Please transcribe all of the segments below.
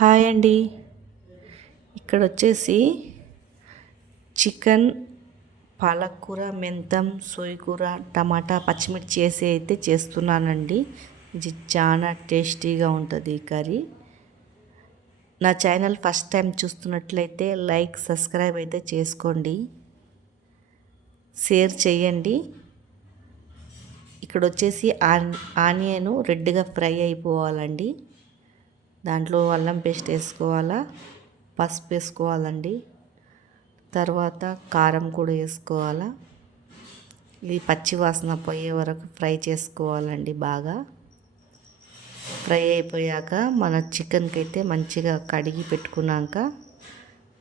Hi అండి. ఇక్కడ వచ్చేసి చికెన్, పాలకూర, మెంతం, సోయకూర, టమాటా, పచ్చిమిర్చి వేసి అయితే చేస్తున్నానండి. ఇది చాలా టేస్టీగా ఉంటుంది ఈ కర్రీ. నా ఛానల్ ఫస్ట్ టైం చూస్తున్నట్లయితే లైక్, సబ్స్క్రైబ్ అయితే చేసుకోండి, షేర్ చేయండి. ఇక్కడ వచ్చేసి ఆనియన్ రెడ్గా ఫ్రై అయిపోవాలండి. దాంట్లో అల్లం పేస్ట్ వేసుకోవాలా, పసుపు వేసుకోవాలండి, తర్వాత కారం కూడా వేసుకోవాలా. ఇది పచ్చి వాసన పోయే వరకు ఫ్రై చేసుకోవాలండి. బాగా ఫ్రై అయిపోయాక మన చికెన్కి అయితే మంచిగా కడిగి పెట్టుకున్నాక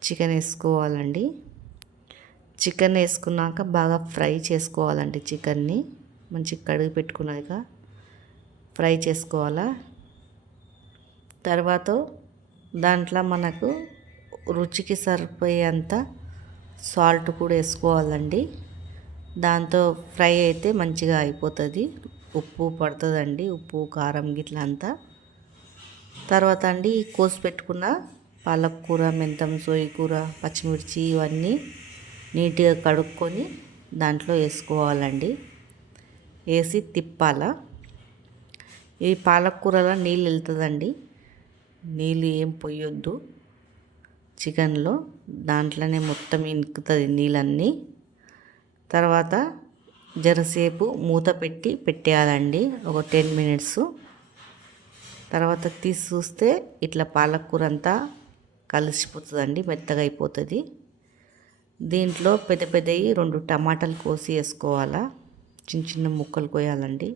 చికెన్ వేసుకోవాలండి. చికెన్ వేసుకున్నాక బాగా ఫ్రై చేసుకోవాలండి. చికెన్ని మంచిగా కడిగి పెట్టుకున్నాక ఫ్రై చేసుకోవాలా. తర్వాత దాంట్లో మనకు రుచికి సరిపోయేంత సాల్ట్ కూడా వేసుకోవాలండి. దాంతో ఫ్రై అయితే మంచిగా అయిపోతుంది. ఉప్పు పడుతుందండి, ఉప్పు కారం గిట్లా అంతా. తర్వాత అండి కోసి పెట్టుకున్న పాలకూర, మెంతం, సోయకూర, పచ్చిమిర్చి ఇవన్నీ నీట్గా కడుక్కొని దాంట్లో వేసుకోవాలండి. వేసి తిప్పాలా. ఈ పాలకూరలో నీళ్ళు వెళ్తుందండి. నీళ్ళు ఏం పొయ్యొద్దు చికెన్లో, దాంట్లోనే మొత్తం ఇంకుతుంది నీళ్ళన్నీ. తర్వాత జరసేపు మూత పెట్టి పెట్టేయాలండి, ఒక 10 మినిట్స్. తర్వాత తీసి చూస్తే ఇట్లా పాలకూర అంతా కలిసిపోతుందండి, మెత్తగా అయిపోతుంది. దీంట్లో పెద్ద పెద్దవి 2 టమాటాలు కోసి వేసుకోవాలా, చిన్న చిన్న ముక్కలు కోయాలండి.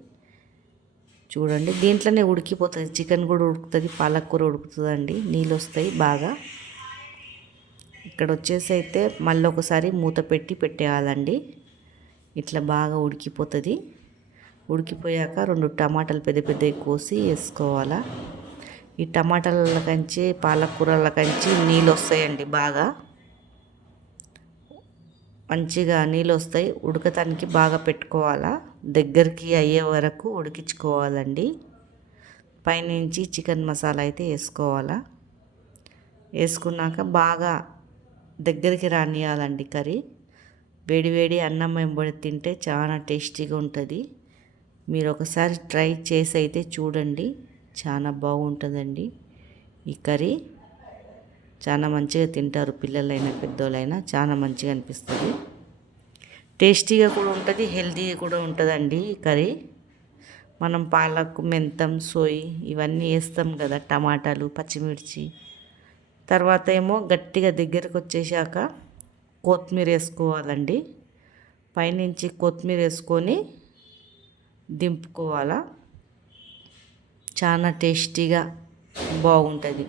చూడండి, దీంట్లోనే ఉడికిపోతుంది. చికెన్ కూడా ఉడుకుతుంది, పాలకూర ఉడుకుతుందండి, నీళ్ళు వస్తాయి బాగా. ఇక్కడ వచ్చేసి అయితే మళ్ళీ ఒకసారి మూత పెట్టి పెట్టేయాలండి. ఇట్లా బాగా ఉడికిపోతుంది. ఉడికిపోయాక 2 టమాటాలు పెద్ద పెద్దవి కోసి వేసుకోవాలా. ఈ టమాటాల కంచి పాలకూరల కంచి నీళ్ళు వస్తాయండి, బాగా మంచిగా నీళ్ళు వస్తాయి. ఉడకటానికి బాగా పెట్టుకోవాలా, దగ్గరికి అయ్యే వరకు ఉడికించుకోవాలండి. పైనుంచి చికెన్ మసాలా అయితే వేసుకోవాలా. వేసుకున్నాక బాగా దగ్గరికి రానియాలండి కర్రీ. వేడి వేడి అన్నం వెంబడి తింటే చాలా టేస్టీగా ఉంటుంది. మీరు ఒకసారి ట్రై చేసి అయితే చూడండి, చాలా బాగుంటుందండి ఈ కర్రీ. చాలా మంచిగా తింటారు, పిల్లలైనా పెద్దోళ్ళైనా చాలా మంచిగా అనిపిస్తుంది. టేస్టీగా కూడా ఉంటుంది, హెల్తీగా కూడా ఉంటుందండి ఈ కర్రీ. మనం పాలకు, మెంతం, సోయి ఇవన్నీ వేస్తాం కదా, టమాటాలు, పచ్చిమిర్చి. తర్వాత ఏమో గట్టిగా దగ్గరకు వచ్చేసాక కొత్తిమీర వేసుకోవాలండి. పైనుంచి కొత్తిమీర వేసుకొని దింపుకోవాలా. చాలా టేస్టీగా బాగుంటుంది.